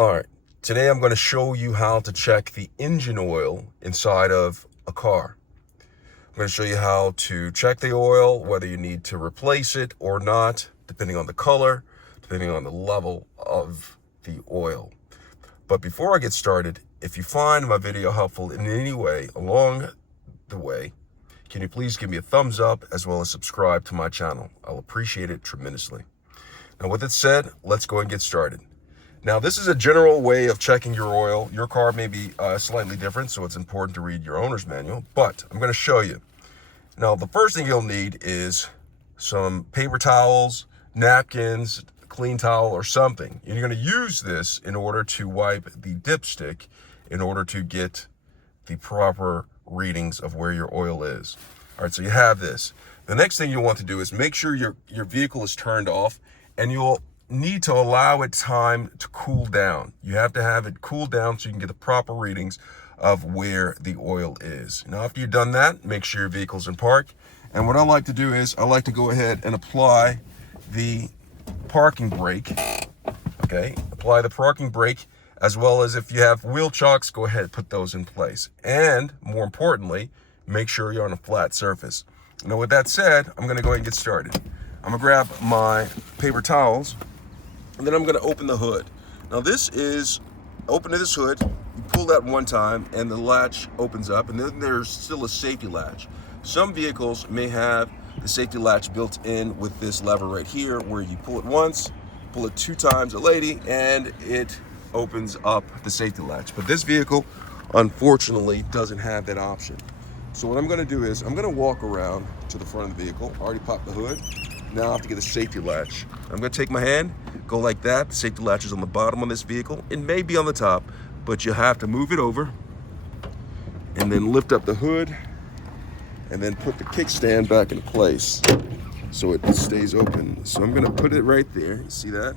All right, today I'm going to show you how to check the engine oil inside of a car. I'm going to show you how to check the oil, whether you need to replace it or not, depending on the color, depending on the level of the oil. But before I get started, if you find my video helpful in any way along the way, can you please give me a thumbs up as well as subscribe to my channel? I'll appreciate it tremendously. Now, with that said, let's go and get started. Now, this is a general way of checking your oil. Your car may be slightly different, so it's important to read your owner's manual, but I'm going to show you. Now, the first thing you'll need is some paper towels, napkins, clean towel, or something. And you're going to use this in order to wipe the dipstick in order to get the proper readings of where your oil is. All right, so you have this. The next thing you want to do is make sure your vehicle is turned off, and you'll need to allow it time to cool down. You have to have it cool down so you can get the proper readings of where the oil is. Now, after you've done that, make sure your vehicle's in park. And what I like to do is I like to go ahead and apply the parking brake. Okay, apply the parking brake, as well as if you have wheel chocks, go ahead and put those in place. And more importantly, make sure you're on a flat surface. Now, with that said, I'm gonna go ahead and get started. I'm gonna grab my paper towels, and then I'm gonna open the hood. Now, this is, open to this hood, you pull that one time and the latch opens up, and then there's still a safety latch. Some vehicles may have the safety latch built in with this lever right here, where you pull it once, pull it two times, a lady, and it opens up the safety latch. But this vehicle, unfortunately, doesn't have that option. So what I'm gonna do is, I'm gonna walk around to the front of the vehicle, already popped the hood. Now I have to get a safety latch. I'm gonna take my hand, go like that. The safety latch is on the bottom of this vehicle. It may be on the top, but you have to move it over and then lift up the hood and then put the kickstand back in place so it stays open. So I'm gonna put it right there, you see that?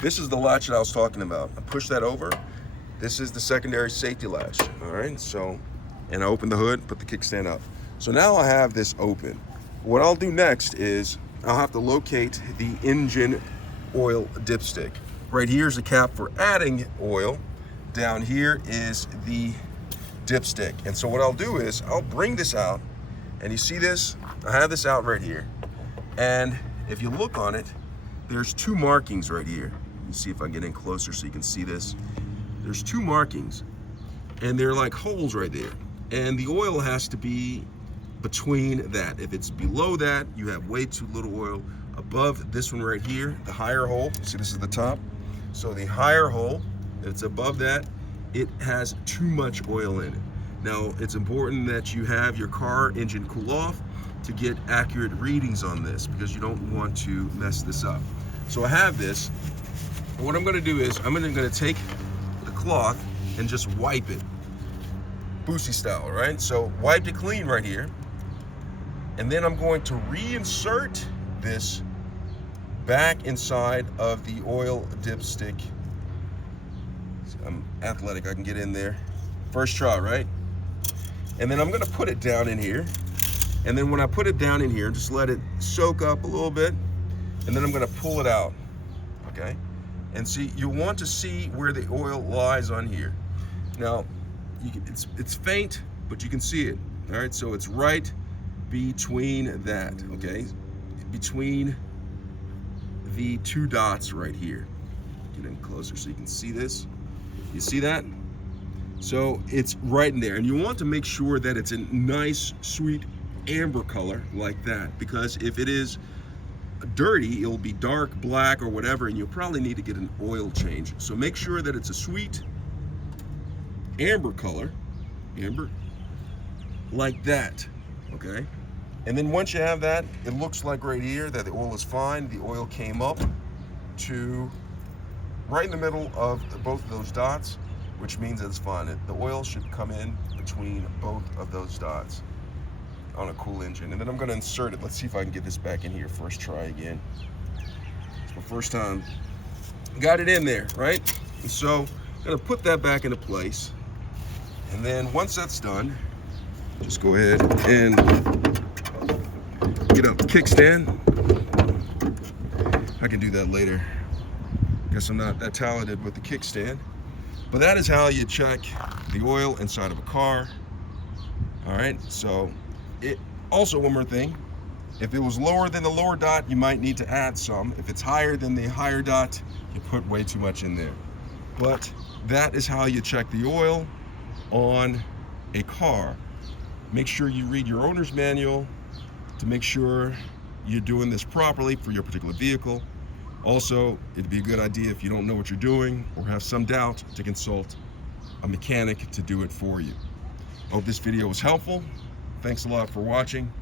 This is the latch that I was talking about. I push that over. This is the secondary safety latch, all right? So, and I open the hood, put the kickstand up. So now I have this open. What I'll do next is I'll have to locate the engine oil dipstick. Right here is a cap for adding oil. Down here is the dipstick. And so what I'll do is I'll bring this out, and you see this? I have this out right here. And if you look on it, there's two markings right here. You see if I get in closer so you can see this. There's two markings, and they're like holes right there. And the oil has to be between that. If it's below that, you have way too little oil. Above this one right here, the higher hole, see this is the top. So the higher hole, it's above that, it has too much oil in it. Now, it's important that you have your car engine cool off to get accurate readings on this, because you don't want to mess this up. So I have this. What I'm gonna do is I'm gonna take the cloth and just wipe it, Boosie style, right? So wipe it clean right here. And then I'm going to reinsert this back inside of the oil dipstick. I'm athletic, I can get in there. First try, right? And then I'm gonna put it down in here. And then when I put it down in here, just let it soak up a little bit. And then I'm gonna pull it out, okay? And see, you want to see where the oil lies on here. Now, it's faint, but you can see it, all right? So it's right between that, okay? Between the two dots right here. Get in closer so you can see this. You see that? So it's right in there, and you want to make sure that it's a nice, sweet amber color like that, because if it is dirty, it'll be dark black or whatever, and you'll probably need to get an oil change. So make sure that it's a sweet amber color, amber, like that, okay? And then once you have that, it looks like right here that the oil is fine. The oil came up to right in the middle of both of those dots, which means it's fine. The oil should come in between both of those dots on a cool engine. And then I'm gonna insert it. Let's see if I can get this back in here. First try again. It's my first time. Got it in there, right? And so I'm gonna put that back into place. And then once that's done, just go ahead and get up the kickstand. I can do that later. Guess I'm not that talented with the kickstand. But that is how you check the oil inside of a car. All right, so also one more thing. If it was lower than the lower dot, you might need to add some. If it's higher than the higher dot, you put way too much in there. But that is how you check the oil on a car. Make sure you read your owner's manual to make sure you're doing this properly for your particular vehicle. Also, it'd be a good idea if you don't know what you're doing or have some doubt to consult a mechanic to do it for you. I hope this video was helpful. Thanks a lot for watching.